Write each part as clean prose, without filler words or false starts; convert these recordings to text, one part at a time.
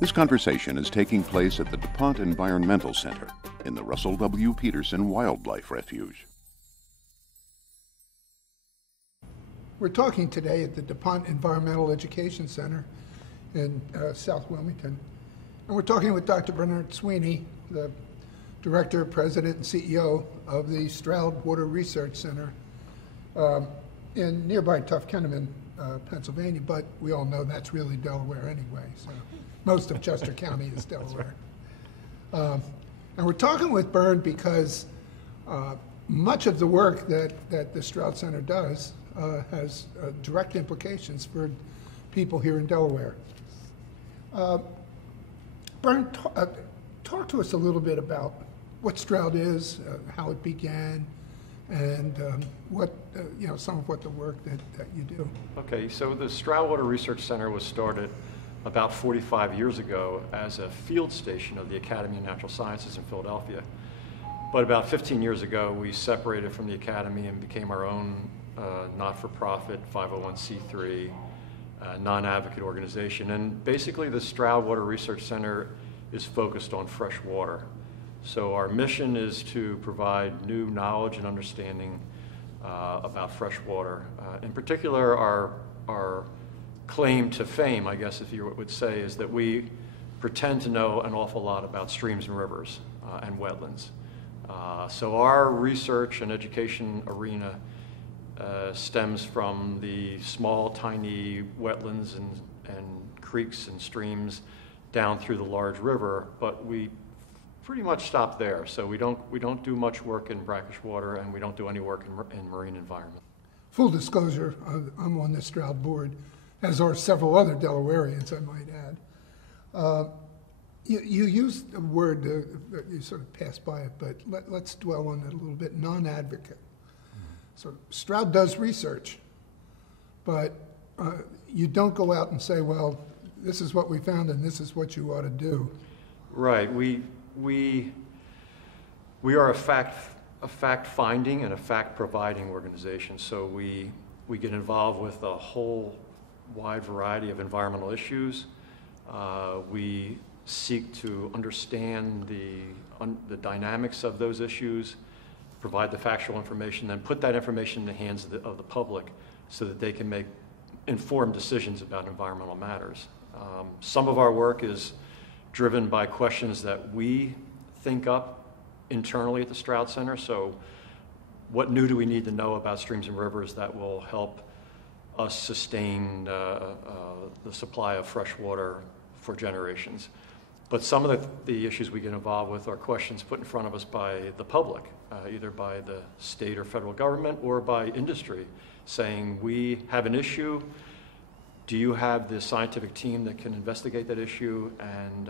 This conversation is taking place at the DuPont Environmental Center in the Russell W. Peterson Wildlife Refuge. We're talking today at the DuPont Environmental Education Center in South Wilmington. And we're talking with Dr. Bernard Sweeney, the Director, President, and CEO of the Stroud Water Research Center in nearby Tuff-Kenneman, Pennsylvania, but we all know that's really Delaware anyway, so most of Chester County is Delaware. And we're talking with Bern because much of the work that the Stroud Center does has direct implications for people here in Delaware. Bern, talk to us a little bit about what Stroud is, how it began, and what some of what the work that you do. Okay, so the Stroud Water Research Center was started about 45 years ago as a field station of the Academy of Natural Sciences in Philadelphia. But about 15 years ago, we separated from the Academy and became our own not-for-profit 501c3 non-advocate organization. And basically, the Stroud Water Research Center is focused on fresh water. So our mission is to provide new knowledge and understanding about fresh water. In particular, our claim to fame, I guess if you would say, is that we pretend to know an awful lot about streams and rivers and wetlands. So our research and education arena stems from the small, tiny wetlands and creeks and streams down through the large river, but we pretty much stop there. So we don't do much work in brackish water, and we don't do any work in marine environment. Full disclosure, I'm on the Stroud board, as are several other Delawareans, I might add. You used a word that you sort of passed by it, but let's dwell on it a little bit, non-advocate. So Stroud does research, but you don't go out and say, well, this is what we found and this is what you ought to do. Right. We are a fact-finding and a fact-providing organization. So we get involved with a whole wide variety of environmental issues. We seek to understand the dynamics of those issues, provide the factual information, then put that information in the hands of the public so that they can make informed decisions about environmental matters. Some of our work is driven by questions that we think up internally at the Stroud Center. So what new do we need to know about streams and rivers that will help us sustain the supply of fresh water for generations? But some of the issues we get involved with are questions put in front of us by the public, either by the state or federal government or by industry, saying, we have an issue. Do you have the scientific team that can investigate that issue? And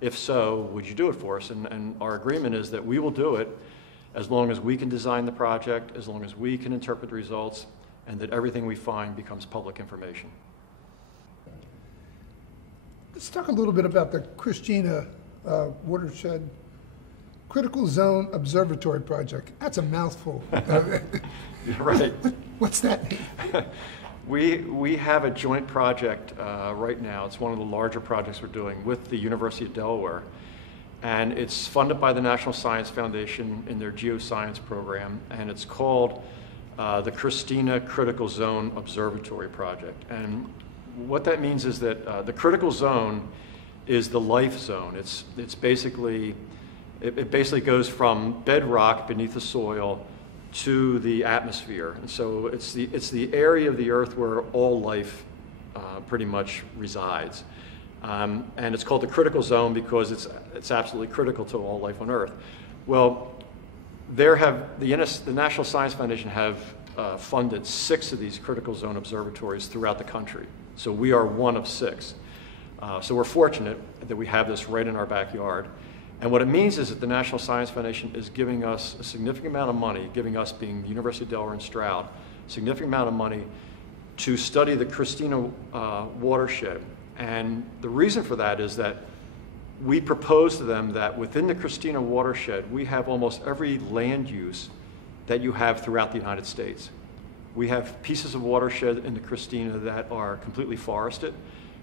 if so, would you do it for us? And our agreement is that we will do it as long as we can design the project, as long as we can interpret the results, and that everything we find becomes public information. Let's talk a little bit about the Christina Watershed Critical Zone Observatory Project. That's a mouthful. Right. What's that mean? We have a joint project right now. It's one of the larger projects we're doing with the University of Delaware. And it's funded by the National Science Foundation in their geoscience program. And it's called the Christina Critical Zone Observatory Project. And what that means is that the critical zone is the life zone. It basically goes from bedrock beneath the soil to the atmosphere. And so it's the area of the earth where all life pretty much resides. And it's called the critical zone because it's absolutely critical to all life on earth. Well, the National Science Foundation have funded 6 of these critical zone observatories throughout the country. So we are one of 6. So we're fortunate that we have this right in our backyard. And what it means is that the National Science Foundation is giving us a significant amount of money, giving us being the University of Delaware and Stroud, a significant amount of money to study the Christina watershed. And the reason for that is that we propose to them that within the Christina watershed, we have almost every land use that you have throughout the United States. We have pieces of watershed in the Christina that are completely forested.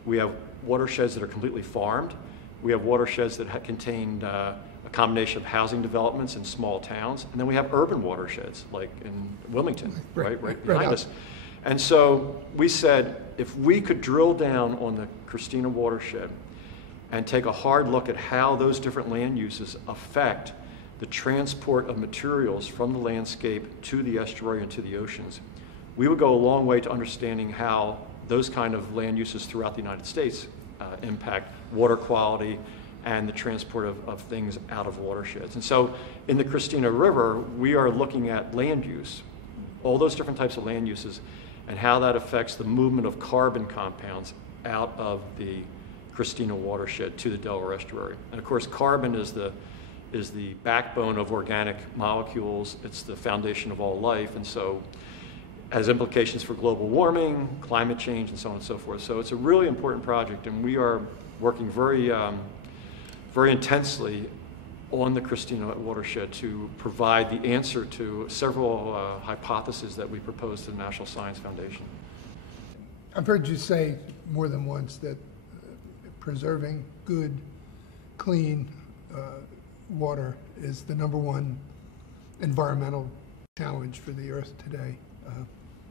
We have watersheds that are completely farmed. We have watersheds that contain a combination of housing developments in small towns. And then we have urban watersheds, like in Wilmington, right behind us. And so we said, if we could drill down on the Christina watershed and take a hard look at how those different land uses affect the transport of materials from the landscape to the estuary and to the oceans, we would go a long way to understanding how those kind of land uses throughout the United States impact water quality and the transport of things out of watersheds. And so in the Christina River, we are looking at land use, all those different types of land uses, and how that affects the movement of carbon compounds out of the Christina watershed to the Delaware estuary. And of course, carbon is the backbone of organic molecules. It's the foundation of all life, and so has implications for global warming, climate change, and so on and so forth. So it's a really important project, and we are working very intensely on the Christina watershed to provide the answer to several hypotheses that we proposed to the National Science Foundation. I've heard you say more than once that preserving good, clean water is the #1 environmental challenge for the Earth today.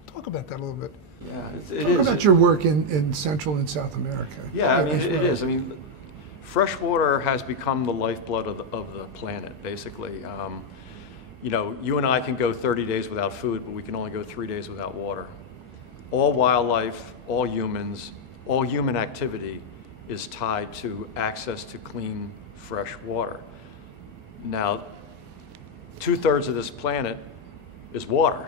Talk about that a little bit. Yeah, Talk about your work in Central and South America. Yeah, I mean, it is. I mean, fresh water has become the lifeblood of the planet, basically. You know, you and I can go 30 days without food, but we can only go 3 days without water. All wildlife, all humans, all human activity is tied to access to clean, fresh water. Now, 2/3 of this planet is water,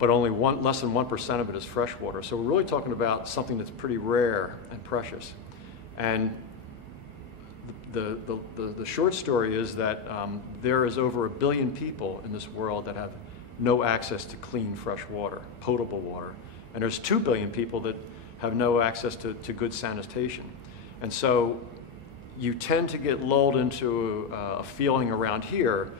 but only less than 1% of it is fresh water. So we're really talking about something that's pretty rare and precious. And the short story is that there is over 1 billion people in this world that have no access to clean, fresh water, potable water. And there's 2 billion people that have no access to good sanitation. And so you tend to get lulled into a feeling around here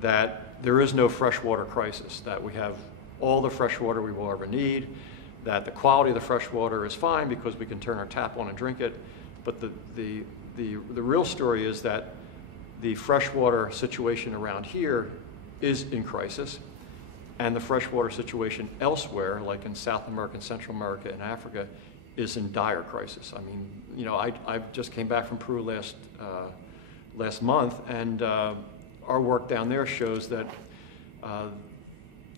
that there is no freshwater crisis, that we have all the fresh water we will ever need, that the quality of the fresh water is fine because we can turn our tap on and drink it. But the real story is that the freshwater situation around here is in crisis, and the freshwater situation elsewhere, like in South America, Central America, and Africa, is in dire crisis. I mean, you know, I just came back from Peru last month, and our work down there shows that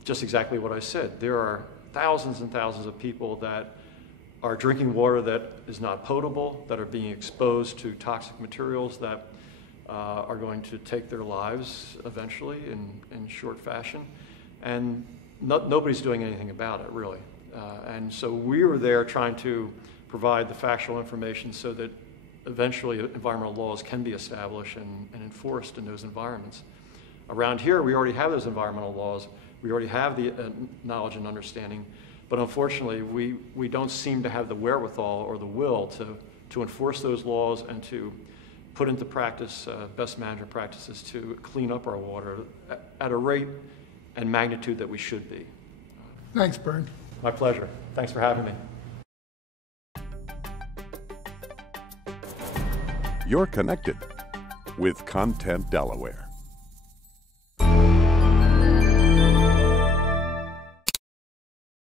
just exactly what I said. There are thousands and thousands of people that are drinking water that is not potable, that are being exposed to toxic materials that are going to take their lives eventually in short fashion. And nobody's doing anything about it, really. And so we were there trying to provide the factual information so that eventually environmental laws can be established and enforced in those environments. Around here, we already have those environmental laws. We already have the knowledge and understanding. But unfortunately, we don't seem to have the wherewithal or the will to enforce those laws and to put into practice best management practices to clean up our water at a rate and magnitude that we should be. Thanks, Bern. My pleasure. Thanks for having me. You're connected with Content Delaware.